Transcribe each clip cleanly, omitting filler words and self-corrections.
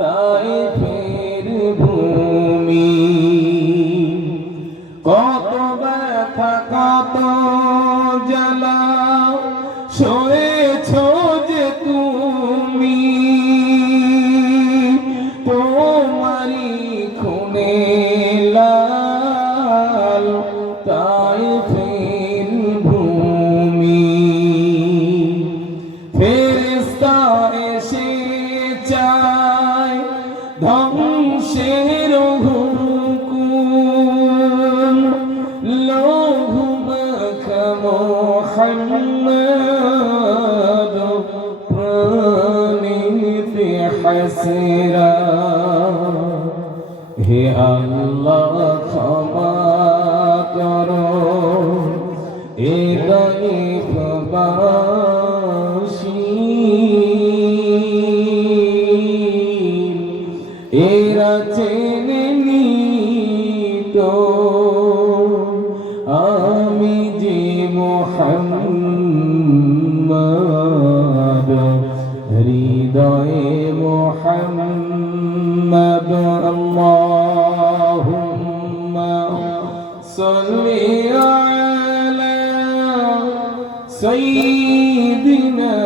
তাইফের ভূমি কত ব্যথা কত জ্বালা সয়েছ যে তুমি তোমারি খুনে লাল তাইফের ভূমি ফেরেশতা এসে চায় ধ্বংসের হুকুম লৌহ মাখা মুহাম্মদ প্রাণীতে হাসরা হে আল্লাহ ক্ষমা করো এ তাইফবাসী এরা চেনেনি তো আমি যে মুহাম্মদ হৃদয়ে মুহাম্মদ আল্লাহুম্মা সাল্লি আলা সাইয়্যিদিনা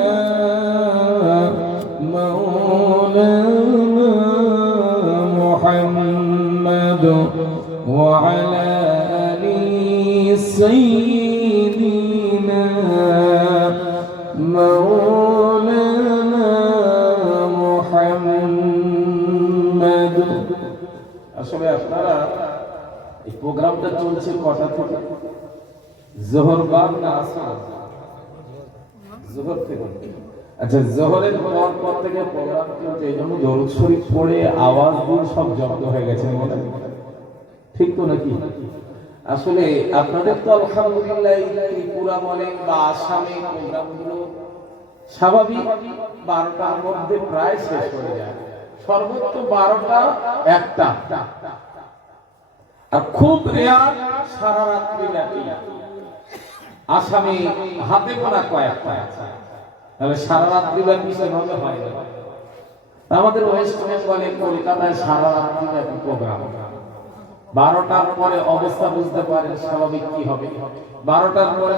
মাওলানা محمد وعلى آل سيدنا مولانا محمد আসলে আপনারা এই প্রোগ্রামটা চলছে কটা থেকে জোহর বাদ না আসর জোহর থেকে আচ্ছা জোহরের পর থেকে প্রোগ্রাম চলছে এই জন্য দরুদ শরীফ পড়ে আওয়াজ দিয়ে সব জব্দ হয়ে গেছে মনে ঠিক তো নাকি আসলে আপনাদের তো আলহামদুলিল্লাহ ত্রিপুরা বলেন বা আসামে প্রোগ্রামগুলো স্বাভাবিক 12টার মধ্যে প্রায় শেষ হয়ে যায় সর্বোচ্চ 12টা 1টা আর খুব রেয়ার সারা রাত্রি ব্যাপী আসামে হাতে গোনা কয়েকটা আছে তাহলে সারা রাত্রি ব্যাপী সেভাবে হয় না আমাদের ওয়েস্ট বেঙ্গলে কলকাতায় সারা রাত্রি ব্যাপী প্রোগ্রাম 12টার পরে অবস্থা বুঝতে পারেন স্বাভাবিক কি হবে 12টার পরে